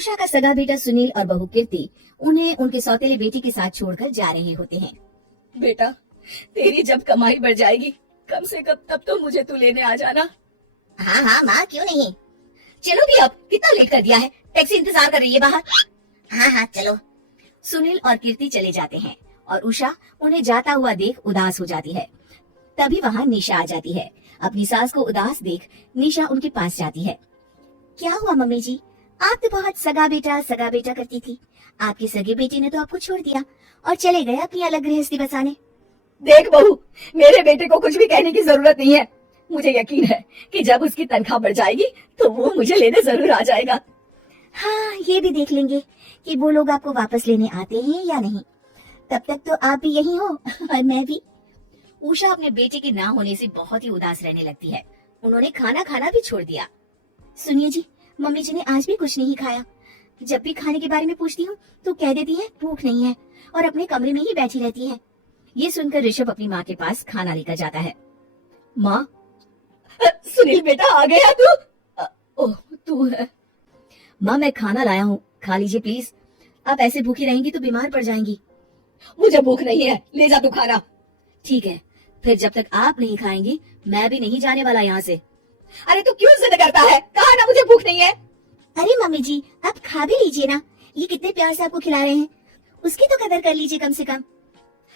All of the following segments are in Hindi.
उषा का सगा बेटा सुनील और बहू कीर्ति उन्हें उनके सौतेले बेटी के साथ छोड़कर जा रहे होते हैं। बेटा, तेरी जब कमाई बढ़ जाएगी कम से कम तब तो मुझे तू लेने आ जाना। हाँ हाँ माँ, क्यों नहीं। चलो भी, अब कितना लेट कर दिया है, टैक्सी इंतजार कर रही है बाहर। हाँ हाँ चलो। सुनील और कीर्ति चले जाते हैं और उषा उन्हें जाता हुआ देख उदास हो जाती है। तभी वहाँ निशा आ जाती है। अपनी सास को उदास देख निशा उनके पास जाती है। क्या हुआ मम्मी जी, आप तो बहुत सगा बेटा करती थी। आपके सगे बेटे ने तो आपको छोड़ दिया और चले गए अपनी अलग गृहस्थी बसाने। देख बहू, मेरे बेटे को कुछ भी कहने की जरूरत नहीं है। मुझे यकीन है कि जब उसकी तनख्वाह बढ़ जाएगी तो वो मुझे लेने जरूर आ जाएगा। हाँ, ये भी देख लेंगे कि वो लोग आपको वापस लेने आते हैं या नहीं। तब तक तो आप भी यही हो और मैं भी। उषा अपने बेटे के ना होने से बहुत ही उदास रहने लगती है। उन्होंने खाना खाना भी छोड़ दिया। सुनिए जी, मम्मी जी ने आज भी कुछ नहीं खाया। जब भी खाने के बारे में पूछती हूँ तो कह देती है भूख नहीं है और अपने कमरे में ही बैठी रहती है। ये सुनकर ऋषभ अपनी माँ के पास खाना लेकर जाता है। माँ, सुनील बेटा आ गया तू? ओह, तू है। माँ, मैं खाना लाया हूँ, खा लीजिए प्लीज। आप ऐसे भूखी रहेंगी तो बीमार पड़ जाएंगी। मुझे भूख नहीं है, ले जा तू खाना। ठीक है, फिर जब तक आप नहीं खाएंगी मैं भी नहीं जाने वाला यहाँ से। अरे तू क्यों जिद करता है? कहा ना मुझे भूख नहीं है। अरे मम्मी जी, आप खा भी लीजिए ना, ये कितने प्यार से आपको खिला रहे हैं, उसकी तो कदर कर लीजिए कम से कम।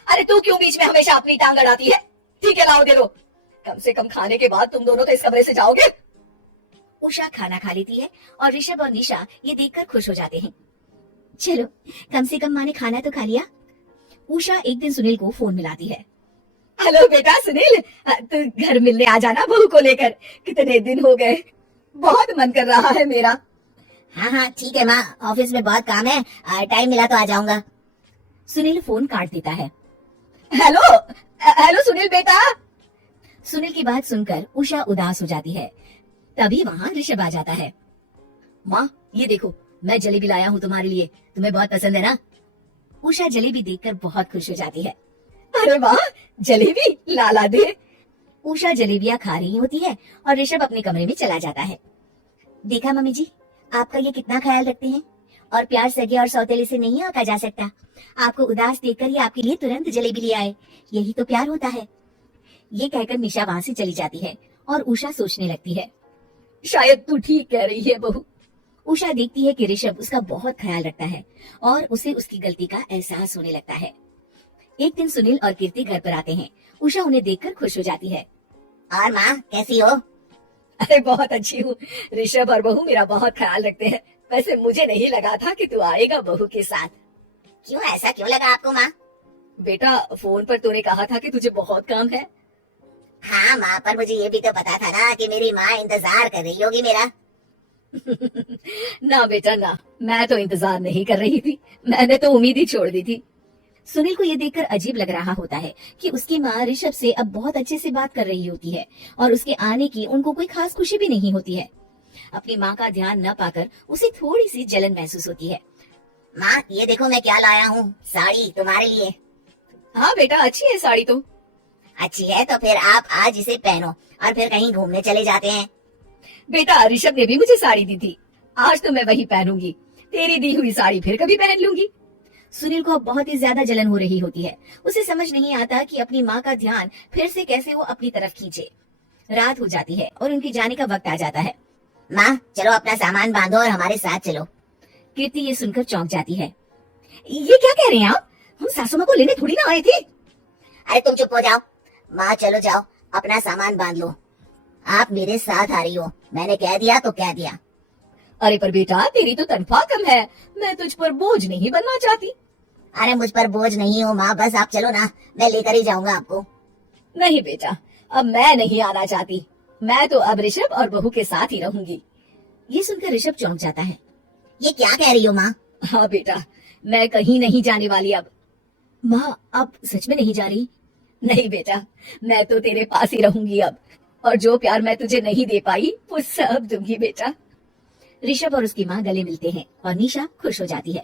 अरे तू क्यों बीच में हमेशा अपनी टांग अड़ाती है? ठीक है, लाओ दे दो। कम से कम खाने के बाद तुम दोनों तो इस कमरे से जाओगे। उषा खाना खा लेती है और ऋषभ और निशा ये देखकर खुश हो जाते हैं। चलो, कम से कम माँ ने खाना तो खा लिया। उषा एक दिन सुनील को फोन मिलाती है। हेलो बेटा सुनील, तू घर मिलने आ जाना बहू को लेकर। कितने दिन हो गए, बहुत मन कर रहा है मेरा। हाँ हाँ ठीक है माँ, ऑफिस में बहुत काम है, टाइम मिला तो आ जाऊंगा। सुनील फोन काट देता है। हेलो हेलो सुनील बेटा। सुनील की बात सुनकर उषा उदास हो जाती है। तभी वहाँ ऋषभ आ जाता है। माँ, ये देखो, मैं जलेबी लाया हूँ तुम्हारे लिए, तुम्हें बहुत पसंद है ना। उषा जलेबी देखकर बहुत खुश हो जाती है। अरे वाह, जलेबी लाला दे। उषा जलेबियाँ खा रही होती है और ऋषभ अपने कमरे में चला जाता है। देखा मम्मी जी, आपका ये कितना ख्याल रखते हैं, और प्यार सगे और सौतेले से नहीं आंका जा सकता। आपको उदास देखकर ये आपके लिए तुरंत जलेबी ले आए, यही तो प्यार होता है। ये कहकर निशा वहाँ से चली जाती है और उषा सोचने लगती है, शायद तू ठीक कह रही है बहू। उषा देखती है कि ऋषभ उसका बहुत ख्याल रखता है और उसे उसकी गलती का एहसास होने लगता है। एक दिन सुनील और कीर्ति घर पर आते हैं। उषा उन्हें देखकर खुश हो जाती है। और माँ, कैसी हो? अरे बहुत अच्छी हूँ। ऋषभ और बहू मेरा बहुत ख्याल रखते हैं। वैसे मुझे नहीं लगा था कि तू आएगा बहू के साथ। क्यों, ऐसा क्यों लगा आपको माँ? बेटा, फोन पर तूने कहा था कि तुझे बहुत काम है। हाँ माँ, पर मुझे ये भी तो पता था ना कि मेरी माँ इंतजार कर रही होगी मेरा। ना बेटा ना, मैं तो इंतजार नहीं कर रही थी, मैंने तो उम्मीद ही छोड़ दी थी। सुनील को ये देखकर अजीब लग रहा होता है कि उसकी माँ ऋषभ से अब बहुत अच्छे से बात कर रही होती है और उसके आने की उनको कोई खास खुशी भी नहीं होती है। अपनी माँ का ध्यान न पाकर उसे थोड़ी सी जलन महसूस होती है। माँ, ये देखो मैं क्या लाया हूँ, साड़ी तुम्हारे लिए। हाँ बेटा, अच्छी है साड़ी तो। अच्छी है तो फिर आप आज इसे पहनो और फिर कहीं घूमने चले जाते हैं। बेटा, ऋषभ ने भी मुझे साड़ी दी थी, आज तो मैं वही पहनूंगी। तेरी दी हुई साड़ी फिर कभी पहन लूंगी। सुनील को बहुत ही ज्यादा जलन हो रही होती है। उसे समझ नहीं आता कि अपनी माँ का ध्यान फिर से कैसे वो अपनी तरफ खींचे। रात हो जाती है और उनके जाने का वक्त आ जाता है। माँ, चलो अपना सामान बांधो और हमारे साथ चलो। कीर्ति ये सुनकर चौंक जाती है। ये क्या कह रहे हैं आप? हम सासू माँ को लेने थोड़ी ना आए थे। अरे तुम चुप हो जाओ। माँ चलो जाओ, अपना सामान बांध लो। आप मेरे साथ आ रही हो, मैंने कह दिया तो कह दिया। अरे पर बेटा, तेरी तो तनख्वाह कम है, मैं तुझ पर बोझ नहीं बनना चाहती। अरे मुझ पर बोझ नहीं हो माँ, बस आप चलो ना, मैं लेकर ही जाऊंगा आपको। नहीं बेटा, अब मैं नहीं आना चाहती, मैं तो अब ऋषभ और बहू के साथ ही रहूंगी। ये सुनकर ऋषभ चौंक जाता है। ये क्या कह रही हो माँ? हाँ बेटा, मैं कहीं नहीं जाने वाली अब। माँ, आप सच में नहीं जा रही? नहीं बेटा, मैं तो तेरे पास ही रहूंगी अब, और जो प्यार मैं तुझे नहीं दे पाई वो सब दूंगी बेटा। ऋषभ और उसकी माँ गले मिलते हैं और निशा खुश हो जाती है।